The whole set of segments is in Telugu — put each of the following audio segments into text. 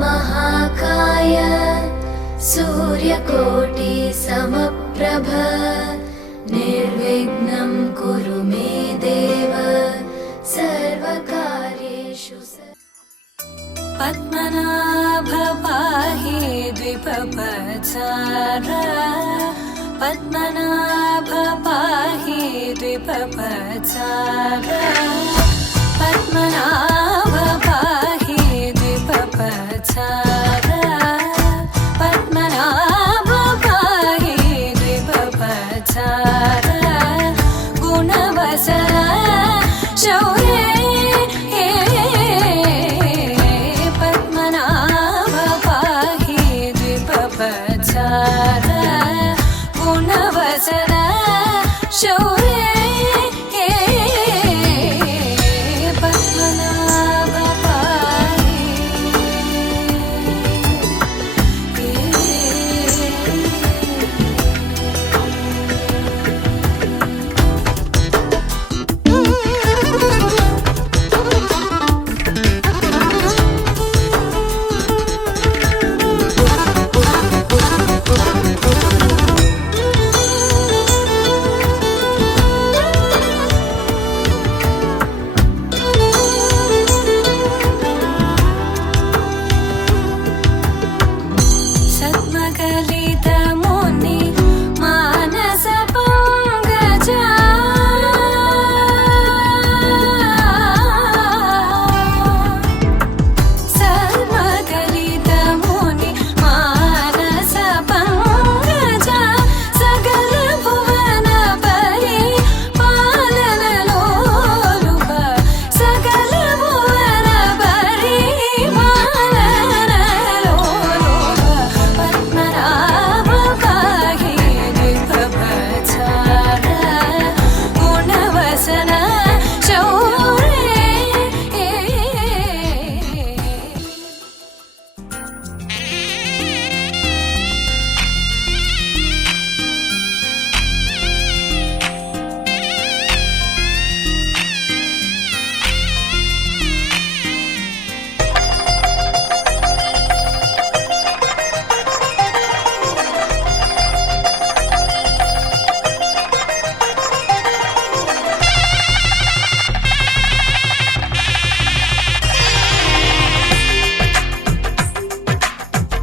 महाकाय सूर्यकोटिसमप्रभ निर्विघ्नं कुरु मे देव। सर्वकार्येषु स पद्मना पद्मनाभ पाहि द्विपचार Lolita Moon.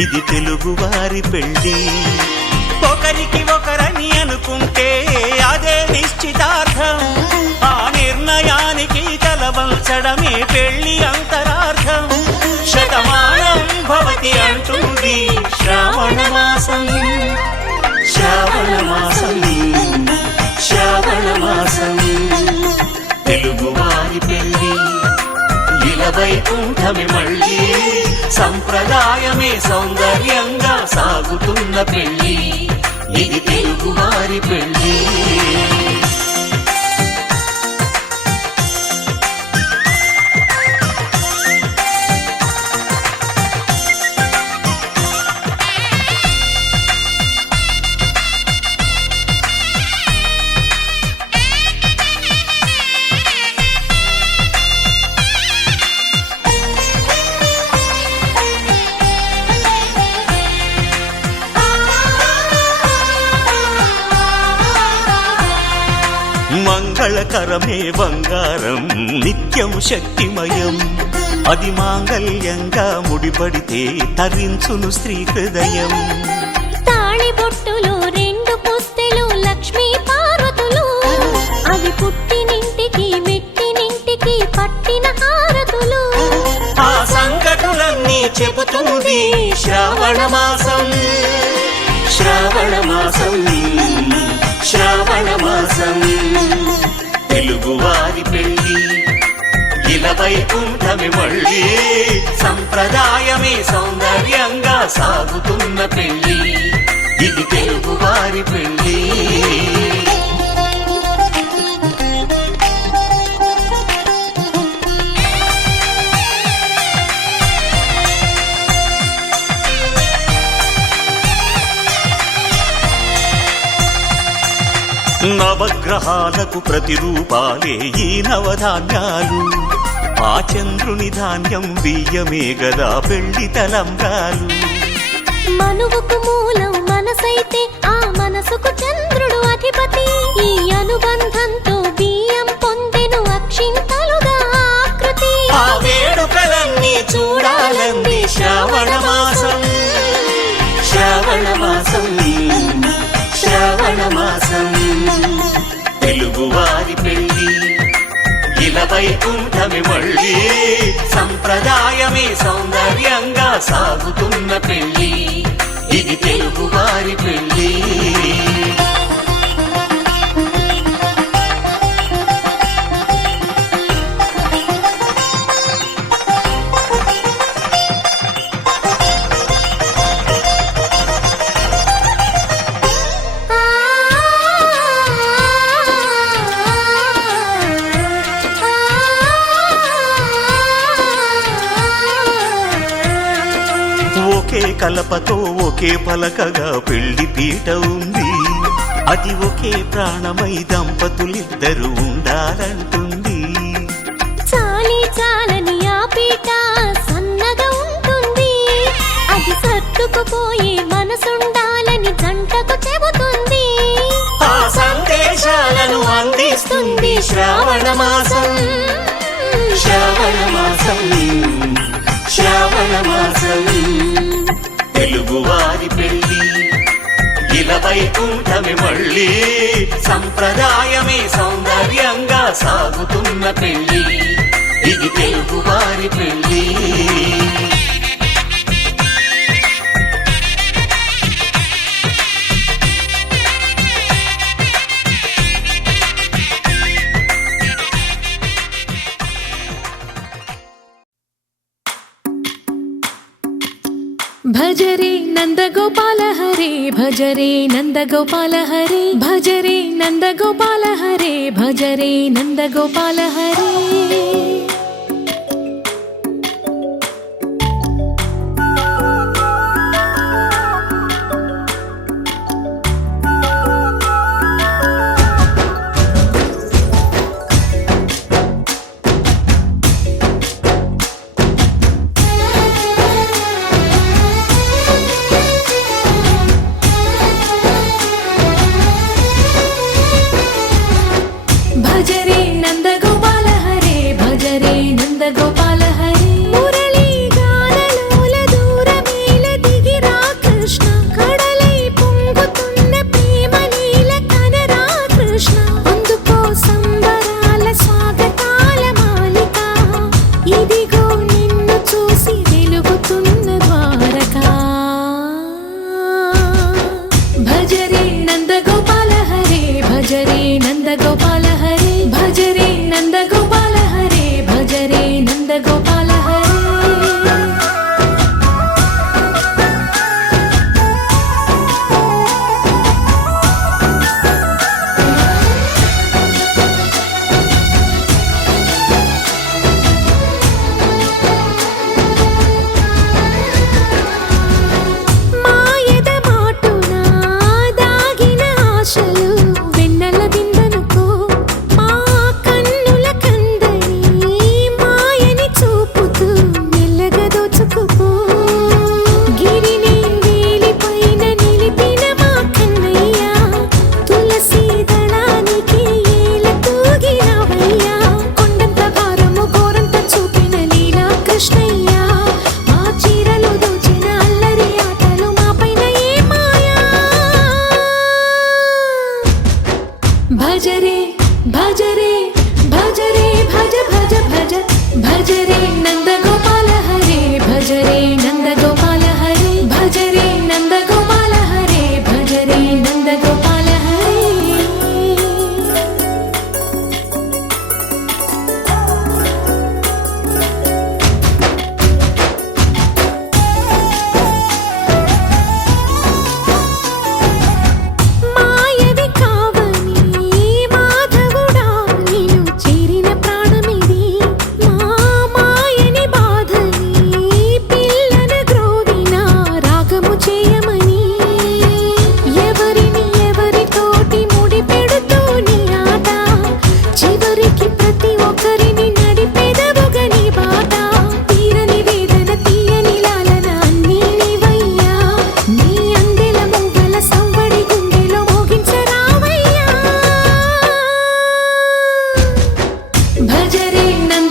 ఇది తెలుగువారి పెళ్ళి. ఒకరికి ఒకరని అనుకుంటే అదే నిశ్చితార్థం. ఆ నిర్ణయానికి తలవంచడమే పెళ్ళి అంతరార్థం. శతమానం భవతి అంటుంది శ్రావణ మాసం. శ్రావణ మాసం. శ్రావణ మాసం. తెలుగువారి పెళ్ళి. ఇలవై కుంఠమి మళ్ళీ. సంప్రదాయమే సౌందర్యంగా సాగుతున్న పెళ్ళి ఇది తెలుగువారి పెళ్ళి. మంగళకరమే బంగారం నిత్యం శక్తిమయం. అది మాంగళ్యంగా ముడిపడితే తరించును స్త్రీ హృదయం. తాళి బొట్టులు రెండు పుస్తెలు లక్ష్మీ పార్వతులు. అవి పుట్టినింటికి మెట్టినింటికి పట్టిన హారతులు. ఆ సంగతులన్నీ చెబుతుంది శ్రావణ మాసం. శ్రావణ మాసం. శ్రావణ మాసం తెలుగువారి పెళ్ళి. ఇలవై కుంఠమి మళ్ళీ. సంప్రదాయమే సౌందర్యంగా సాగుతున్న పెళ్ళి. ఇది తెలుగువారి పెళ్ళి. నవగ్రహాలకు ప్రతిరూపాలే ఈ నవధాన్యాలు. ఆ చంద్రుని ధాన్యం బియ్యమే గదా పెళ్ళి తలంబ్రాలు. మనువుకు మూలం మనసైతే ఆ మనసుకు చంద్రుడు అధిపతి. ఈ అనుబంధంతో బియ్యం పొందెను అక్షింతలుగా ఆకృతి. ఆ వేడుకలన్నీ చూడాలంది శ్రావణ మాసం. శ్రావణ మాసం. శ్రావణమాసం తెలుగువారి పెళ్ళి వారి పెళ్ళి ఇలా వైకుంఠమి మళ్ళీ సంప్రదాయమే సౌందర్యంగా సాగుతున్న పెళ్ళి. ఇది తెలుగువారి పెళ్ళి. కలపతో ఒకే పలకగా పెళ్ళి పీట ఉంది. అది ఒకే ప్రాణమై దంపతులిద్దరు ఉండాలంటుంది. చాలి చాలని ఆ పీట సన్నగా ఉంటుంది. అది సర్దుకుపోయే మనసుండాలని జంటకు చెబుతుంది. ఆ సందేశాలను అందిస్తుంది శ్రావణ మాసం. శ్రావణ మాసం. శ్రావణ మాసం. తెలుగువారి పెళ్ళి. పెళ్ళి ఇలా వైకుంఠమి మళ్ళీ సంప్రదాయమే సౌందర్యంగా సాగుతున్న పెళ్ళి. ఇది తెలుగువారి పెళ్ళి. పెళ్ళి భజరే Nandagopala Hare భజరే Nandagopala Hare భజరే Nandagopala Hare భజరే Nandagopala Hare భజరే Nandagopala Hare. te go para Marina.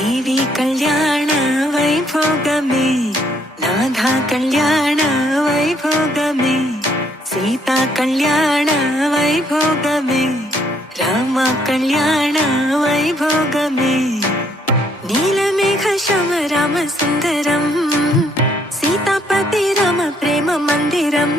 தேவி கல்யாண வைபோகமே நாதா கல்யாண வைபோகமே சீதா கல்யாண வைபோகமே ராம கல்யாண வைபோகமே. நீலமேக சம ராம சுந்தரம் சீதாபதி ராம பிரேம மந்திரம்